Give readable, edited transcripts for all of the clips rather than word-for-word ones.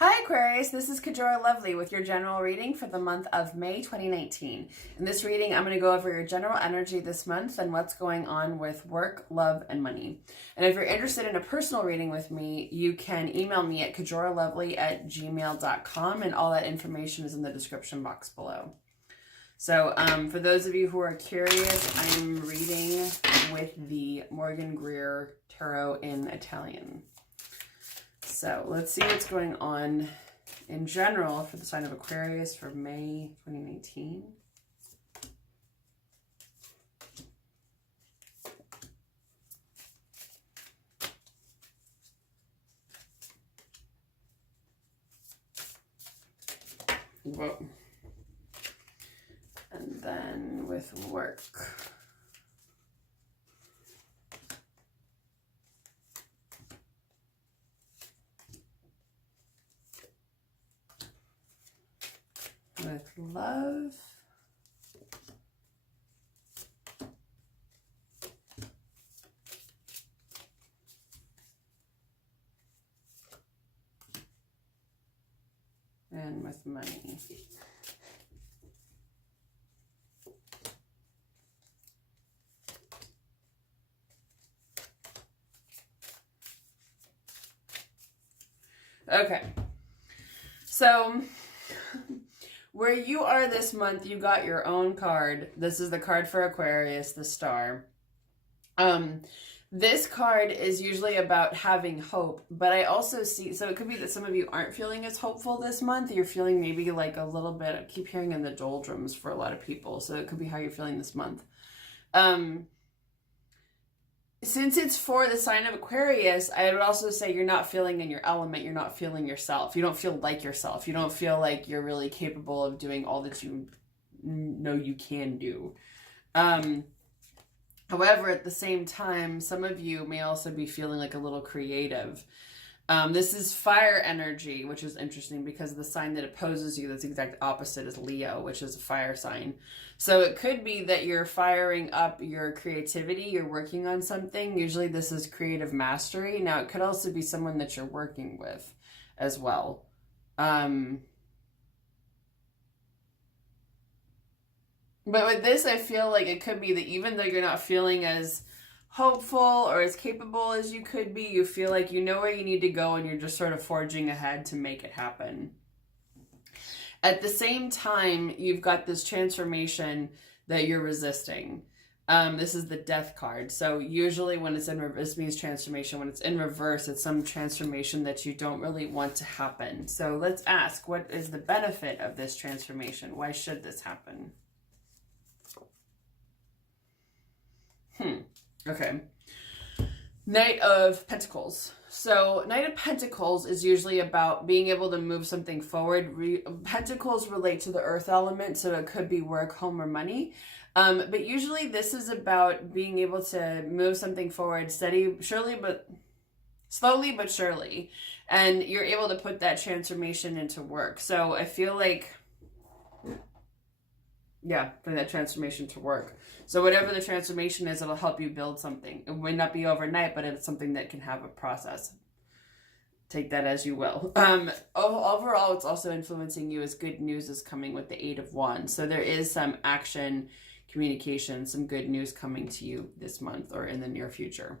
Hi Aquarius, this is Kajora Lovely with your general reading for the month of May 2019. In this reading, I'm going to go over your general energy this month and what's going on with work, love, and money. And if you're interested in a personal reading with me, you can email me at kajoralovely@gmail.com, and all that information is in the description box below. So for those of you who are curious, I'm reading with the Morgan Greer Tarot in Italian. So let's see what's going on in general for the sign of Aquarius for May 2019. Whoa. And then with work. With love. And with money. Okay. So where you are this month, you got your own card. This is the card for Aquarius, the star. This card is usually about having hope, but I also see, so it could be that some of you aren't feeling as hopeful this month. You're feeling maybe like a little bit, I keep hearing in the doldrums for a lot of people. So it could be how you're feeling this month. Since it's for the sign of Aquarius, I would also say you're not feeling in your element. You're not feeling yourself. You don't feel like yourself. You don't feel like you're really capable of doing all that you know you can do. However, at the same time, some of you may also be feeling like a little creative. This is fire energy, which is interesting because the sign that opposes you, that's the exact opposite, is Leo, which is a fire sign. So it could be that you're firing up your creativity, you're working on something. Usually this is creative mastery. Now, it could also be someone that you're working with as well. But with this, I feel like it could be that even though you're not feeling as hopeful or as capable as you could be, you feel like you know where you need to go and you're just sort of forging ahead to make it happen. At the same time, you've got this transformation that you're resisting. This is the Death card. So usually when it's in reverse, this means transformation. When it's in reverse, it's some transformation that you don't really want to happen. So let's ask, what is the benefit of this transformation? Why should this happen? Okay. Knight of Pentacles. So Knight of Pentacles is usually about being able to move something forward. Pentacles relate to the earth element, so it could be work, home, or money. But usually this is about being able to move something forward slowly but surely. And you're able to put that transformation into work. So I feel like, yeah, for that transformation to work. So whatever the transformation is, it'll help you build something. It might not be overnight, but it's something that can have a process. Take that as you will. Overall, it's also influencing you as good news is coming with the 8 of Wands. So there is some action, communication, some good news coming to you this month or in the near future.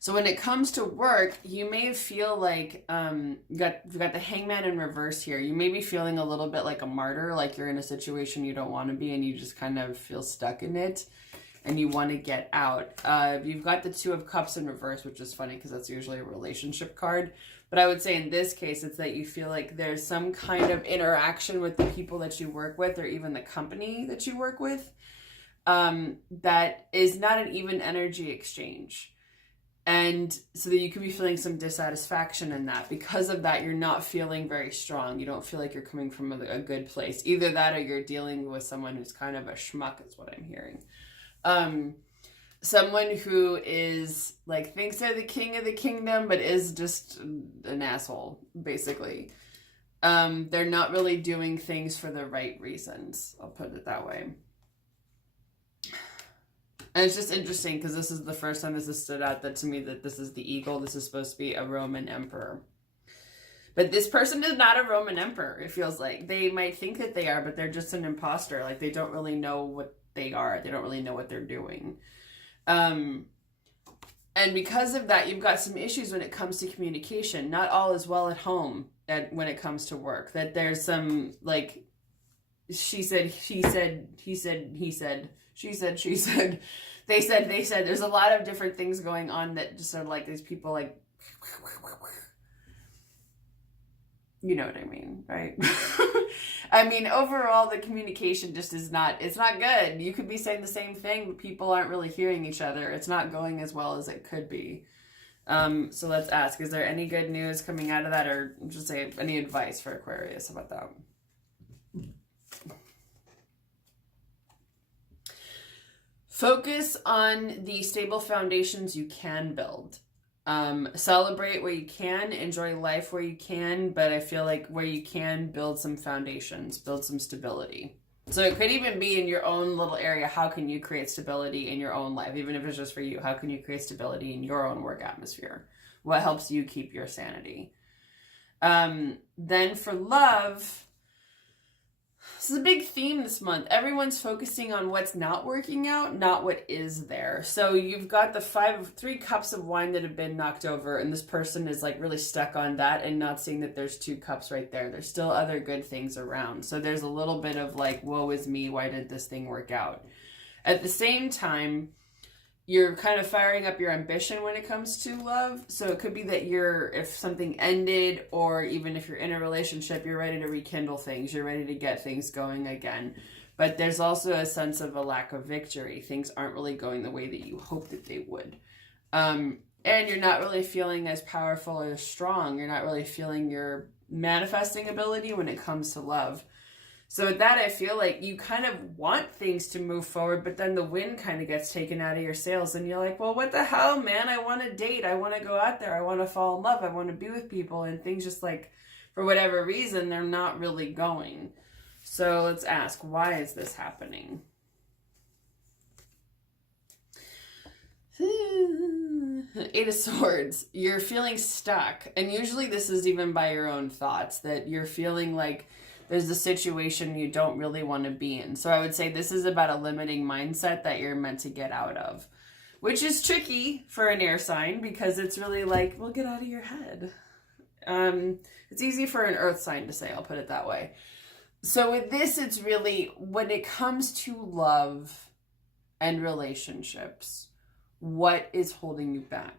So when it comes to work, you may feel like you've got the Hangman in reverse here. You may be feeling a little bit like a martyr, like you're in a situation you don't want to be and you just kind of feel stuck in it and you want to get out. You've got the 2 of Cups in reverse, which is funny because that's usually a relationship card. But I would say in this case, it's that you feel like there's some kind of interaction with the people that you work with or even the company that you work with that is not an even energy exchange. And so that you could be feeling some dissatisfaction in that. Because of that, you're not feeling very strong. You don't feel like you're coming from a good place. Either that or you're dealing with someone who's kind of a schmuck is what I'm hearing. Someone who is like, thinks they're the king of the kingdom, but is just an asshole, basically. They're not really doing things for the right reasons. I'll put it that way. And it's just interesting because this is the first time this has stood out that to me that this is the eagle. This is supposed to be a Roman emperor. But this person is not a Roman emperor, it feels like. They might think that they are, but they're just an imposter. Like, they don't really know what they are. They don't really know what they're doing. And because of that, you've got some issues when it comes to communication. Not all is well at home when it comes to work. That there's some, like, she said, he said, he said, he said, she said, she said, they said, they said. There's a lot of different things going on that just are like these people, like, you know what I mean, right? I mean, overall, the communication just is not, it's not good. You could be saying the same thing, but people aren't really hearing each other. It's not going as well as it could be. So let's ask, is there any good news coming out of that, or just say any advice for Aquarius about that? Focus on the stable foundations you can build. Celebrate where you can, enjoy life where you can, but I feel like where you can, build some foundations, build some stability. So it could even be in your own little area. How can you create stability in your own life? Even if it's just for you, how can you create stability in your own work atmosphere? What helps you keep your sanity? Then for love, this is a big theme this month. Everyone's focusing on what's not working out, not what is there. So you've got the 3 cups of wine that have been knocked over, and this person is like really stuck on that and not seeing that there's 2 cups right there. There's still other good things around. So there's a little bit of like, woe is me, why did this thing work out? At the same time, you're kind of firing up your ambition when it comes to love. So it could be that if something ended, or even if you're in a relationship, you're ready to rekindle things. You're ready to get things going again. But there's also a sense of a lack of victory. Things aren't really going the way that you hoped that they would. And you're not really feeling as powerful or strong. You're not really feeling your manifesting ability when it comes to love. So with that, I feel like you kind of want things to move forward, but then the wind kind of gets taken out of your sails, and you're like, well, what the hell, man? I want to date. I want to go out there. I want to fall in love. I want to be with people, and things just like, for whatever reason, they're not really going. So let's ask, why is this happening? 8 of Swords. You're feeling stuck, and usually this is even by your own thoughts, that you're feeling like there's a situation you don't really want to be in. So I would say this is about a limiting mindset that you're meant to get out of, which is tricky for an air sign, because it's really like, well, get out of your head. It's easy for an earth sign to say, I'll put it that way. So with this, it's really, when it comes to love and relationships, what is holding you back?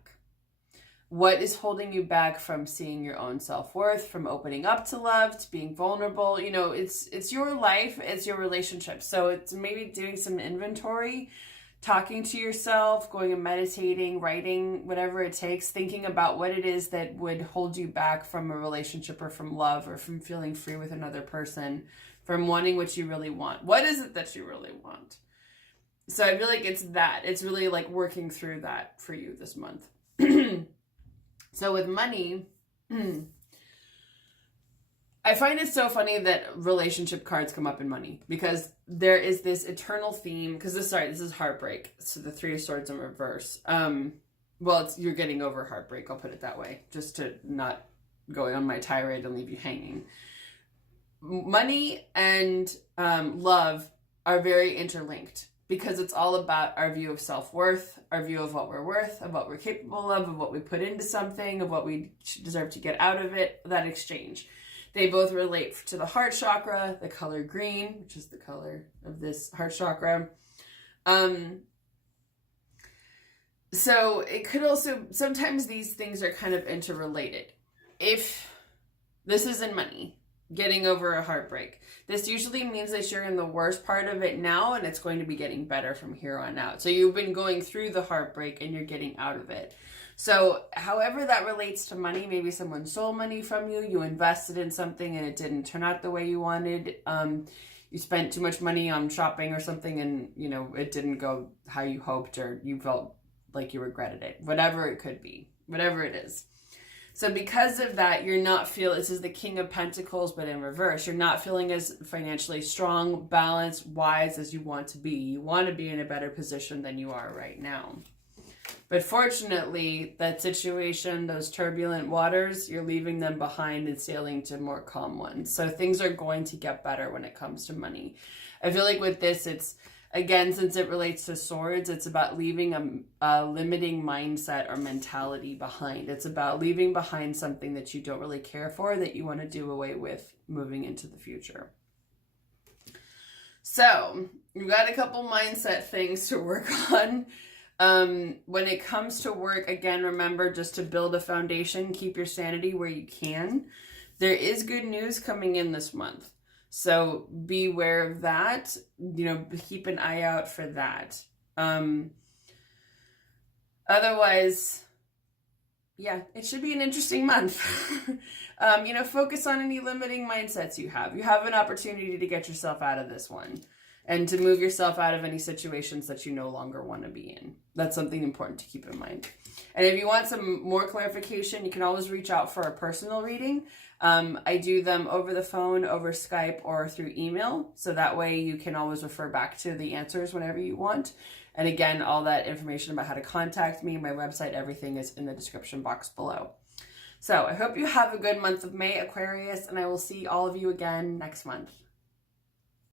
What is holding you back from seeing your own self-worth, from opening up to love, to being vulnerable? You know, it's your life, it's your relationship. So it's maybe doing some inventory, talking to yourself, going and meditating, writing, whatever it takes, thinking about what it is that would hold you back from a relationship, or from love, or from feeling free with another person, from wanting what you really want. What is it that you really want? So I feel like it's that. It's really like working through that for you this month. So with money, I find it so funny that relationship cards come up in money, because there is this eternal theme, because this is heartbreak. So the 3 of Swords in reverse. Well, you're getting over heartbreak, I'll put it that way, just to not go on my tirade and leave you hanging. Money and love are very interlinked, because it's all about our view of self-worth, our view of what we're worth, of what we're capable of what we put into something, of what we deserve to get out of it, that exchange. They both relate to the heart chakra, the color green, which is the color of this heart chakra. So it could also, sometimes these things are kind of interrelated. If this is in money, getting over a heartbreak, this usually means that you're in the worst part of it now, and it's going to be getting better from here on out. So you've been going through the heartbreak and you're getting out of it. So however that relates to money, maybe someone stole money from you, you invested in something and it didn't turn out the way you wanted. You spent too much money on shopping or something, and you know it didn't go how you hoped, or you felt like you regretted it. Whatever it could be, whatever it is. So because of that, you're not this is the King of Pentacles, but in reverse. You're not feeling as financially strong, balanced, wise as you want to be. You want to be in a better position than you are right now. But fortunately, that situation, those turbulent waters, you're leaving them behind and sailing to more calm ones. So things are going to get better when it comes to money. I feel like with this, it's, again, since it relates to swords, it's about leaving a limiting mindset or mentality behind. It's about leaving behind something that you don't really care for, that you want to do away with moving into the future. So you've got a couple mindset things to work on. When it comes to work, again, remember just to build a foundation, keep your sanity where you can. There is good news coming in this month. So beware of that, keep an eye out for that. Otherwise, yeah, it should be an interesting month. Focus on any limiting mindsets you have. You have an opportunity to get yourself out of this one and to move yourself out of any situations that you no longer want to be in. That's something important to keep in mind. And if you want some more clarification, you can always reach out for a personal reading. I do them over the phone, over Skype, or through email. So that way you can always refer back to the answers whenever you want. And again, all that information about how to contact me, my website, everything is in the description box below. So I hope you have a good month of May, Aquarius, and I will see all of you again next month.